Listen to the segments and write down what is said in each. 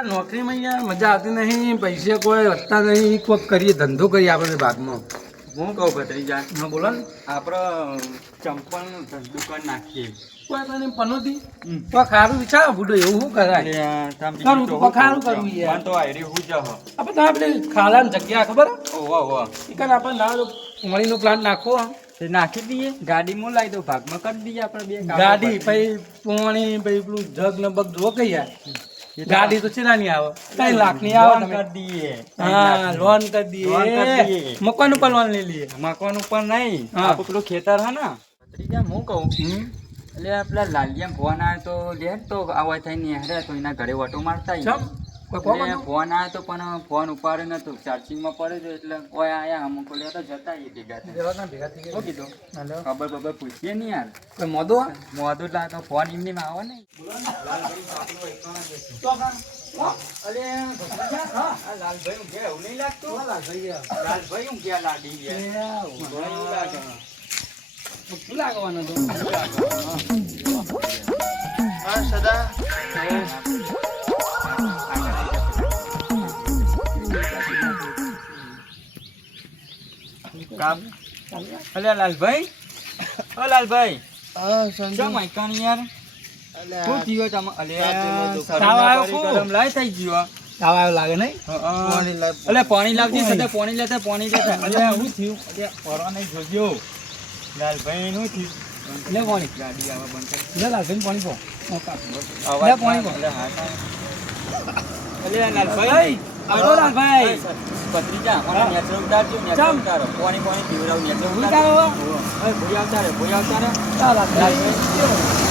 યાર નોકરીમાં યાર મજા આવતી નહીં પૈસે કોઈ વધતા નહીં કોઈક કરીએ ધંધો કરીએ આપણે ભાગમાં હું કહું ભત્રીજા હા બોલો ને. આપણે ચંપલ દુકાન નાખીએ. કોઈ તને પનોતી? કોઈ ખારું વિચાર બુડો એવું શું કરાય? કરું તો તો ખારું શું યાર. તો આયરી હું જ આપણે તો આપણે ખાલાની જગ્યા ખબર? ઓહો, ઓહો. ઈકન આપણે ના મણીનો પ્લાન્ટ નાખો નાખી દઈએ ગાડીમાં લાવી દો ભાગમાં કરી દઈએ આપણે બે ગાડી પછી પોણી પછી પેલું જગ ને બગ જો કઈ યાર ગાડી તો ચેલાની આવે. ત્રણ લાખની આવે લોન તમે. કરી દઈએ હા લોન કરી દઈએ. મકાન ઉપર લોન લઈ લઈએ. મકાન ઉપર નહીં. હા. પેલું ખેતર હે ને. ત્રીજા હું કહું? એટલે પેલા લાલિયા ફોન આવે તો લે તો આવા થઈને હરે તો એના ઘરે ઓટો મારતા એટલે? ફોન આવ્યો તો પણ ફોન ઉપાડ્યો નતો. ચાર્જિંગમાં પડ્યો તો એટલે કોઈ આયા અમુક લે તો જતા એ ભેગા થઈ કીધું? હાલો. ખબર પૂછીએ નહીં યાર. મોદો મોદો તો ફોન એમની માં આવે ને. આ લાલભાઈ ઊંઘે એવું નહીં લાગતું લાલભાઈ ઊંઘ્યા લાડી ગયા. મને એવું લાગે. શું લાગવાનું હતું? કામ અલે લાલભાઈ ઓ લાલભાઈ ચમ આઈકાની યાર શું થયું તમે અલે તાવ આવ્યો શરીરમાં ખૂબ. ગરમ લાય થઈ ગયો તાવ આવ્યો લાગે નહીં? હં. પાણી લાવજી સદા પાણી લેતા પાણી લેતા. અલે હું થયું? અલે પરવા નહીં જોજો. લાલભાઈ નું થયું? લે પાણી. ગાડી આવે બંધ લે લાલભાઈ પાણી પો. લે પાણી પો. અલે હા હા. લાલભાઈ. આવડો લાલભાઈ. પત્રીજા મને નેચર ઉતારજો નેચર ઉતારો. પાણી પાણી પીવડાવ નેચર ઉતારો. હવે આવતા રે ભૂઈ આવતા રે ચાલ લાલભાઈ.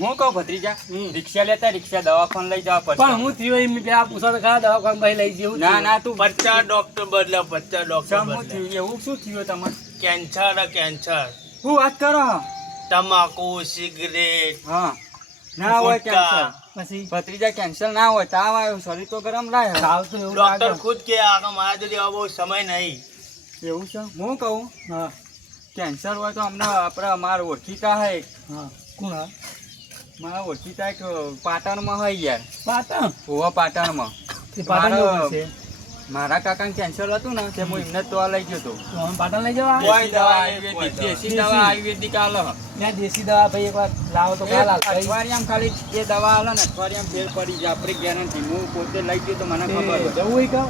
હું કહું ભત્રીજા રિક્ષા લેતા રિક્ષા દવાખાન લઈ જવા પડશે. પણ હું થયો એમ આ પૂછા ખા દવાખાન ભાઈ લઈ જેવું ના ના તું બચ્ચા ડોક્ટર બદલે બચ્ચા ડોક્ટર હું થયું? એવું શું થયું તમારે? Cancer cancer. હું વાત કરો. તમાકુ સિગરેટ હા. ના હોય કેન્સર. પછી? ભત્રીજા કેન્સર ના હોય. તાવ આવ્યો શરીર તો ગરમ લાય તાવ તો એવું ડોક્ટર ખુદ કે આ મારા જોડે આવો બહુ સમય નહીં. એવું છે? હું કહું? હા. કેન્સર હોય તો અમને આપણે અમાર ઓળખીતા હે. હા. કોણ? હા મારા ઓળખીતા એક પાટણમાં હોય યાર. પાટણ? ઓવા પાટણમાં. પાટણ મારો- મારા કાકા કેન્સર હતું ને તે હું એમને જ દવા લઈ ગયો હતો. તો પાટણ લઈ જવા? કોઈ દવા આયુર્વેદિક દેશી દવા આયુર્વેદિક આલો. ત્યાં દેશી દવા ભાઈ એકવાર લાવો તો કાલ અઠવાડિયામાં ખાલી એ દવા આલો ને અઠવાડિયામાં ફેર પડી જાય આપણી ગેરંટી હું પોતે લઈ ગયો તો મને ખબર જવું હોય કહો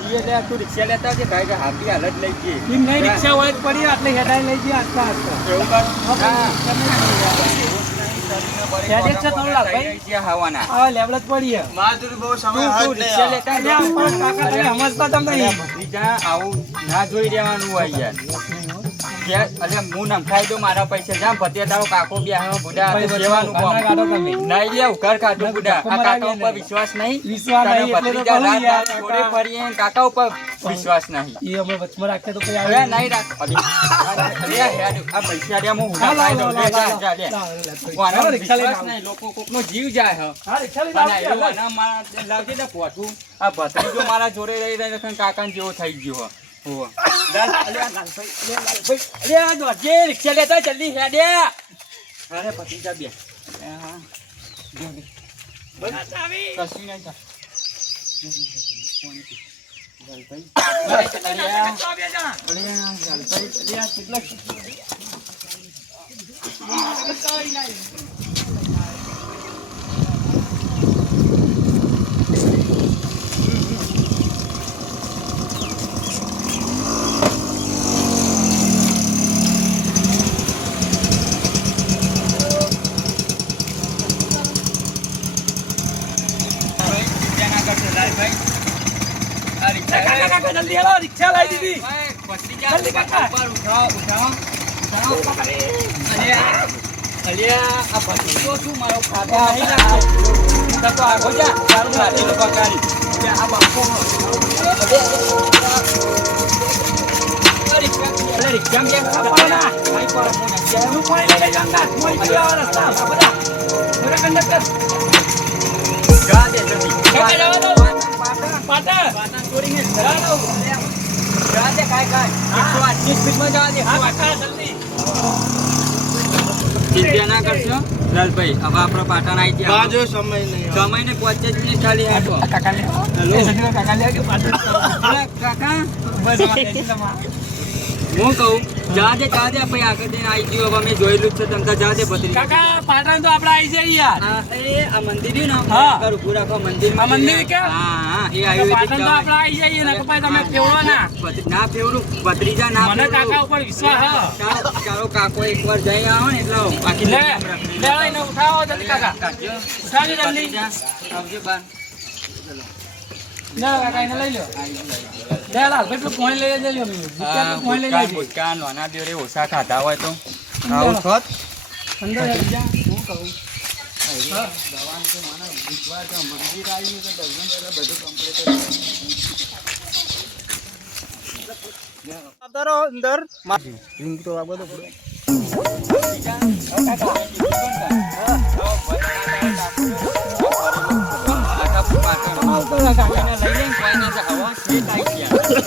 જીએ લે તું રિક્ષા લેતા આવજે ભાઈ કે હાથી હાલત લઈ જઈએ એમ નહીં રિક્ષા હોય પડી આટલે હેડાઈ લઈ જઈએ આટલા આટલા. એવું કર સમજતા તમે અરે નહીં. ભત્રીજા, આવું ના જોઈ રહેવાનું હોય યાર. કે- હું નંખાઈ દઉં મારા પૈસા જામ ભત્રીજા તારો કાકો બી બુડા ભાઈ, તો સેવાનું ઘરના કામ. કાઢો તમે. નહીં લે ઉઘાડ કાઢું બુડા આ કાકા ઉપર વિશ્વાસ નહીં વિશ્વાસ નહીં એટલે તો રાત યાર, રાત જોડે કાકા. ફરીએ કાકા ઉપર વિશ્વાસ નહીં ઈ અમે વચમાં રાખીએ તો કોઈ આવે નહીં રાખ અરે, અરે, અરે, હેડ, આ પૈસા રહ્યા હું ઉઘાડ લાવ, ખાઈ લાવ, દઉં. લે, જા, જા, લે. લાવ, લાવ, લાવ. કોનો ચાલો, રિક્ષા લઈને વિશ્વાસ નહીં, લોકો કોકનો જીવ જાય હે. હા, રિક્ષા લઈને અને આવો, એવું ચાલો. આના મારા લાવજે ને પોઠું. આ ભત્રીજો મારા જોડે રહી રહી ને કાકાને જેવો થઈ ગયો હે. રિક્ષા લેતા જલ્દી હેડે. અરે હા. જો બે. બસ, કશું નહીં થાય. લાલભાઈ. અલે આ, અલે આ, લાલભાઈ, અલે આ કેટલા ભાઈ, ત્યાં ના રિક્ષા કાકા, કાકા, જલ્દી હેલો, રિક્ષા લાવી દીધી. ભાઈ, જલ્દી કાકા. ઉપર ઉઠાવો, ઉઠાવો, ઉઠાવો. અલે આ, અલે આ, આ ભત્રીજો શું મારો ખાતો લાગતો? ઊંધા તો આગો જા, તારું લાઠી લો પગારી. ત્યાં આ બાપો, અલે, અલે, અલે, કેમ કે ખબર ના ભાઈ પર આવ્યો. હું પાણી લઈ. મોઈ પીવા વાળા રસ્તા. બધા. કંડક્ટર. જા દે જલ્દી. કાકા જવા દો. પાટણ, દે જવા દે. હા, કાકા, જલ્દી. ચિંતા ના કરશો લાલભાઈ હવે આપણો પાટણ આવી ગયા જો સમય નહીં સમય ને પાંચ જ મિનિટ ખાલી કાકા લે. હેલો. કાકા લે કે પાટણ. કાકા બસ આમાં બેસી તમારે. હું કહું જાજે જાજે પછી આગળ જઈને આવી ગયો હવે અમે જોયેલું જ છે તમતા જાજે જા કાકા પાટણ તો આપણે આવી જઈએ યાર. આ એ આ મંદિર ને હા. ઊભું રાખો મંદિરમાં મંદિર કે? હા હા એ આવી પાટણ તો આપણે આવી જઈએ ને પછી તમે ફેવડો ના. ના ફેવરું ભત્રીજા ના મને કાકા ઉપર વિશ્વાસ હા. તારો કાકો એકવાર જઈ આવો ને એટલે બાકી લે લે લઈને ઉઠાવો જલ્દી કાકા. કાઢજો. ઉઠાવજો જલ્દી. આવજો બા ના કાકા એને લઈ લો લે પેલું લઈ જજો લઈ ખાધા હોય તો. આવું આવું થોત અંદર શું કહું? તો વિશ્વાસ. મંદિર દર્શન બધું અંદર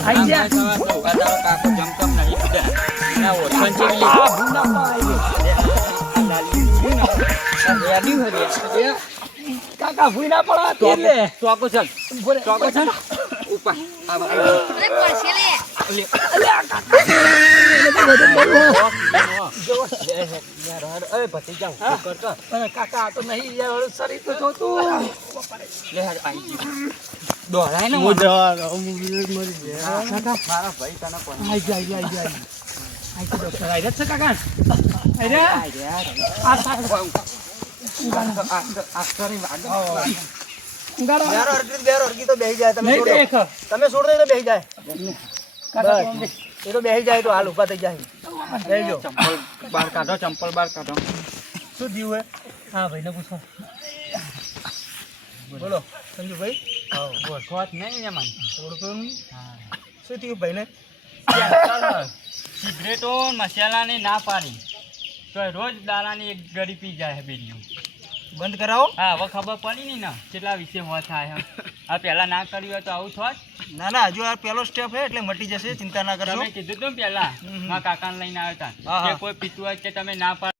આઈ જા આઈ જા આઈ જા આઈ જા ડોક્ટર આઈ રહ્યા છે. કાકા રહ્યા આ ઉગાડો બેરો હરકી બેરો હરકી તો બેહી જાય તમે નહીં છોડો દેખ તમે છોડો. તો બેહી જાય. બસ. એ તો બેસી જાય તો હાલ ઊભા થઈ જાય. બેહી જાઓ. ચંપલ બહાર કાઢો ચંપલ બહાર કાઢો. શું થયું હે? હા ભાઈને પૂછો. બોલો સંજુભાઈ. ઓળખવાત નહીં એમાં ઓળખો નહીં? શું થયું ભાઈને? સિગરેટો મસાલાની ના પાડી. તો રોજ દાડાની એક ગરી પી જાય બેડીઓ બંધ કરાવો. હા હવે ખબર પડી નહીં ને કેટલા વિશે હોય થાય. આ પહેલા ના કર્યું હોય તો આવું થોત. ના ના હજુ આ પહેલો સ્ટેપ છે એટલે મટી જશે ચિંતા ના કરશો તમે કીધું તું પહેલા. મારા કાકાને લઈને આવ્યા હતા. કે કોઈ પીતું હોય કે તમે ના પાડો.